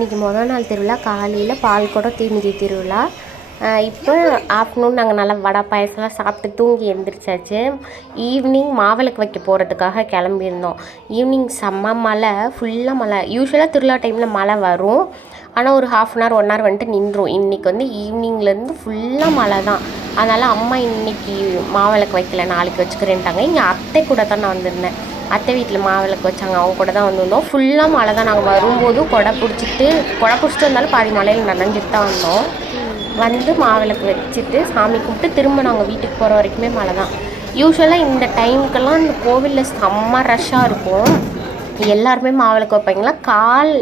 இன்றைக்கி நாள் திருவிழா. காலையில் பால் குடம் தீமிதி திருவிழா. இப்போ ஆஃப்டர்நூன் நாங்கள் நல்லா வடை பாயசம்லாம் சாப்பிட்டு தூங்கி எழுந்திரிச்சாச்சு. ஈவினிங் மாவிளக்கு வைக்க போகிறதுக்காக கிளம்பியிருந்தோம். ஈவினிங் செம்ம மழை, ஃபுல்லாக மழை. யூஸ்வலாக திருவிழா டைமில் மழை வரும், ஆனால் ஒரு 1/2 hour 1 hour வந்துட்டு நின்றும். இன்றைக்கி வந்து ஈவினிங்லேருந்து ஃபுல்லாக மழை தான். அதனால் அம்மா இன்றைக்கி மாவிளக்கு வைக்கல, நாளைக்கு வச்சுக்கிறேன்ட்டாங்க. இங்கே அத்தை கூட தான் நான் வந்திருந்தேன். அத்தை வீட்டில் மாவிளக்கு வச்சாங்க, அவங்க கூட தான் வந்திருந்தோம். ஃபுல்லாக மழை தான். நாங்கள் வரும்போதும் கொடை பிடிச்சிட்டு வந்தாலும் பாதி மழையில் நனைஞ்சிட்டு தான் வந்தோம். வந்து மாவிளக்கு வச்சுட்டு சாமி கும்பிட்டு திரும்ப நாங்கள் வீட்டுக்கு போகிற வரைக்குமே மழை தான். யூஸ்வலாக இந்த டைமுக்கெல்லாம் இந்த கோவிலில் செம்ம ரஷ்ஷாக இருக்கும். எல்லாருமே மாவிளக்கு வைப்பாங்களா, கால்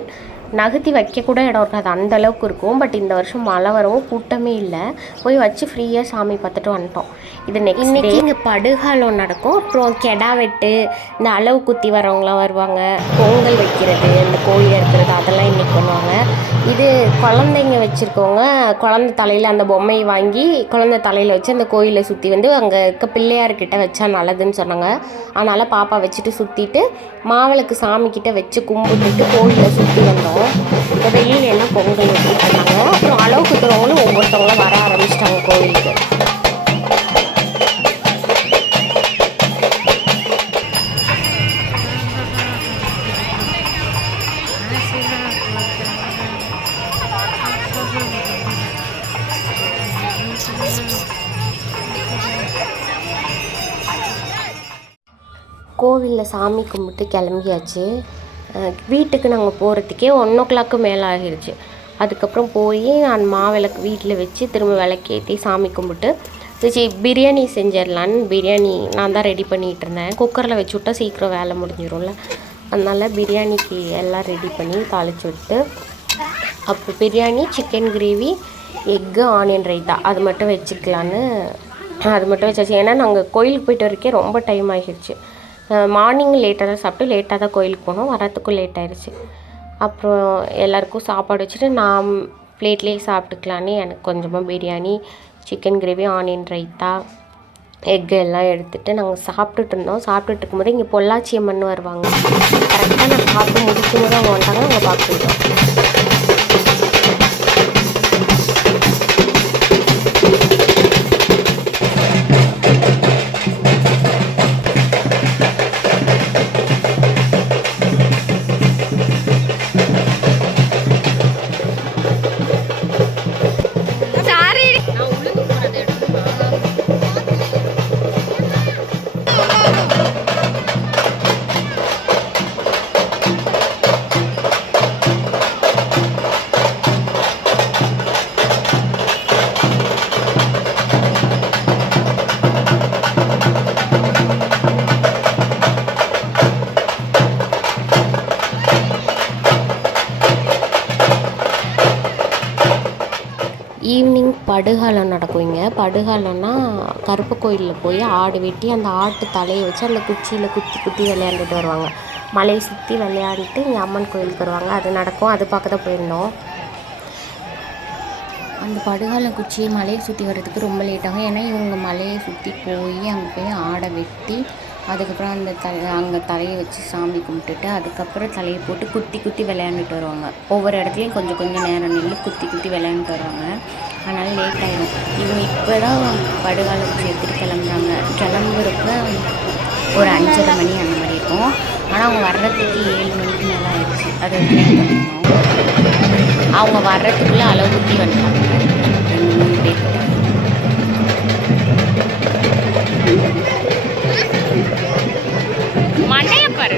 நகர்த்தி வைக்கக்கூட இடம் இருக்காது, அந்தளவுக்கு இருக்கும். பட் இந்த வருஷம் மழை வரவும் கூட்டமே இல்லை. போய் வச்சு ஃப்ரீயாக சாமி பார்த்துட்டு வந்துட்டோம். இது இன்னைக்கு இங்கே படுகாலம் நடக்கும். அப்புறம் கெடா வெட்டு, இந்த அளவு குத்தி வரவங்களாம் வருவாங்க, பொங்கல் வைக்கிறது, இந்த கோயில் இருக்கிறது, அதெல்லாம் இன்றைக்கி பண்ணுவாங்க. இது குழந்தைங்க வச்சுருக்கவங்க குழந்தை தலையில் அந்த பொம்மையை வாங்கி குழந்தை தலையில் வச்சு அந்த கோயிலை சுற்றி வந்து அங்கே இருக்க பிள்ளையார்கிட்ட வச்சா நல்லதுன்னு சொன்னாங்க. அதனால் பாப்பா வச்சுட்டு சுற்றிட்டு மாவிளக்கு சாமிக்கிட்ட வச்சு கும்பிட்டுட்டு கோயிலை சுற்றி வந்தோம். இப்போ வெளியில் எல்லாம் பொங்கல் வச்சு பண்ணாங்க. அப்புறம் அளவு குத்துறவங்களும் ஒவ்வொருத்தவங்களும் வர ஆரம்பிச்சிட்டாங்க கோயிலுக்கு. கோவிலில் சாமி கும்பிட்டு கிளம்பியாச்சு. வீட்டுக்கு நாங்கள் போகிறதுக்கே 1 o'clock மேலே ஆகிடுச்சு. அதுக்கப்புறம் போய் நான் மாவிளக்கு வீட்டில் வச்சு திரும்ப விளக்கேற்றி சாமி கும்பிட்டு பிரியாணி செஞ்சிடலான்னு பிரியாணி நான் தான் ரெடி பண்ணிகிட்டு இருந்தேன். குக்கரில் வச்சு விட்டா சீக்கிரம் வேலை முடிஞ்சிடும்ல, அதனால் பிரியாணிக்கு எல்லாம் ரெடி பண்ணி தாளித்து விட்டு, அப்போ biryani, chicken gravy, egg, onion raita அது மட்டும் வச்சுக்கலான்னு அது மட்டும் வச்சாச்சு. ஏன்னா நாங்கள் கோயிலுக்கு போயிட்டு வரைக்கே ரொம்ப டைம் ஆகிடுச்சு. மார்னிங் லேட்டாக தான் சாப்பிட்டு லேட்டாக தான் கோயிலுக்கு போனோம், வரத்துக்கும் லேட் ஆகிடுச்சு. அப்புறம் எல்லாேருக்கும் சாப்பாடு வச்சுட்டு நான் பிளேட்லேயே சாப்பிட்டுக்கலான்னு எனக்கு கொஞ்சமாக biryani, chicken gravy, onion raita, egg எல்லாம் எடுத்துகிட்டு நாங்கள் சாப்பிட்டுட்டு இருந்தோம். சாப்பிட்டுட்டு இருக்கும்போது இங்கே பொள்ளாச்சி அம்மன் வருவாங்க. கரெக்டாக நான் சாப்பிட்டு முடிக்கும் போது அவங்க வந்தாங்க, அவங்க பார்த்துட்டோம். ஈவினிங் படுகாலம் நடக்கும். இங்கே படுகாலம்னா கருப்பு கோயிலில் போய் ஆடு வெட்டி அந்த ஆட்டு தலையை வச்சு அந்த குச்சியில் குத்தி குத்தி விளையாண்டுட்டு வருவாங்க. மலையை சுற்றி விளையாடிட்டு இங்கே அம்மன் கோயிலுக்கு வருவாங்க. அது நடக்கும், அது பார்க்க தான் போயிருந்தோம். அந்த படுகாலம் குச்சியை மலையை சுற்றி வர்றதுக்கு ரொம்ப லேட்டாகும். ஏன்னா இவங்க மலையை சுற்றி போய் அங்கே போய் ஆடை வெட்டி அதுக்கப்புறம் அந்த அங்கே தலையை வச்சு சாமி கும்பிட்டுட்டு அதுக்கப்புறம் தலையை போட்டு குத்தி குத்தி விளையாண்டுட்டு வருவாங்க. ஒவ்வொரு இடத்துலையும் கொஞ்சம் கொஞ்சம் நேரம் நின்று குத்தி குத்தி விளையாண்டுட்டு வருவாங்க. அதனால் லேட் ஆகிடும். இவங்க இப்போ தான் படுகாலம் குச்சி எடுத்துகிட்டு கிளம்புறாங்க. கிளம்புறப்ப ஒரு 5:30 மணி அந்த மாதிரி இருக்கும். ஆனால் அவங்க வர்றதுக்கு 7 மணிக்கு மேலே ஆகிடுச்சு. அதை ட்ரெயின் பண்ணியிருந்தோம். அவங்க வர்றதுக்குள்ளே அளவு குத்தி வந்துட்டாங்க 2-3 பேர். மண்டையப்பாரு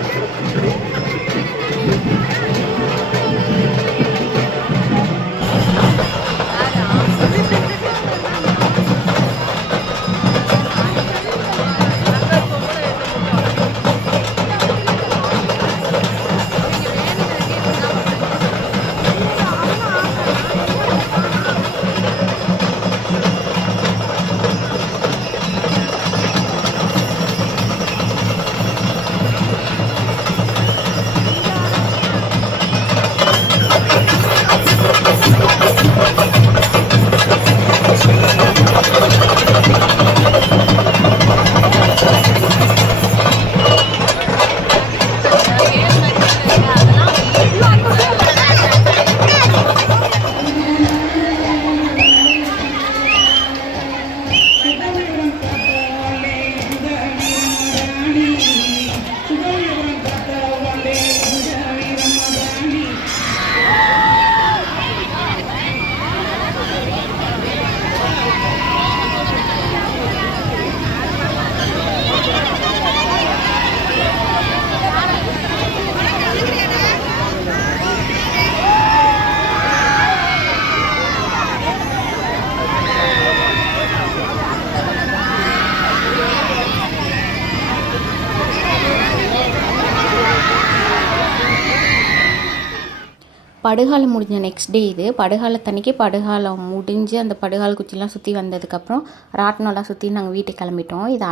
படுகாலம் முடிஞ்ச நெக்ஸ்ட் டே இது. படுகாலத்தன்னைக்கு படுகாலம் முடிஞ்சு அந்த படுகால குச்சிலாம் சுற்றி வந்ததுக்கப்புறம் ராட்டினம்லாம் சுற்றி நாங்கள் வீட்டுக்கு கிளம்பிட்டோம். இது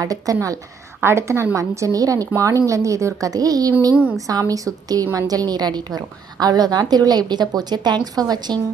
அடுத்த நாள் மஞ்சள் நீர். அன்றைக்கி மார்னிங்லேருந்து எதுவும் இருக்காது. ஈவினிங் சாமி சுற்றி மஞ்சள் நீர் ஆடிட்டு வரும். அவ்வளோதான். திருவிழா இப்படி தான் போச்சு. தேங்க்ஸ் ஃபார் வாட்சிங்.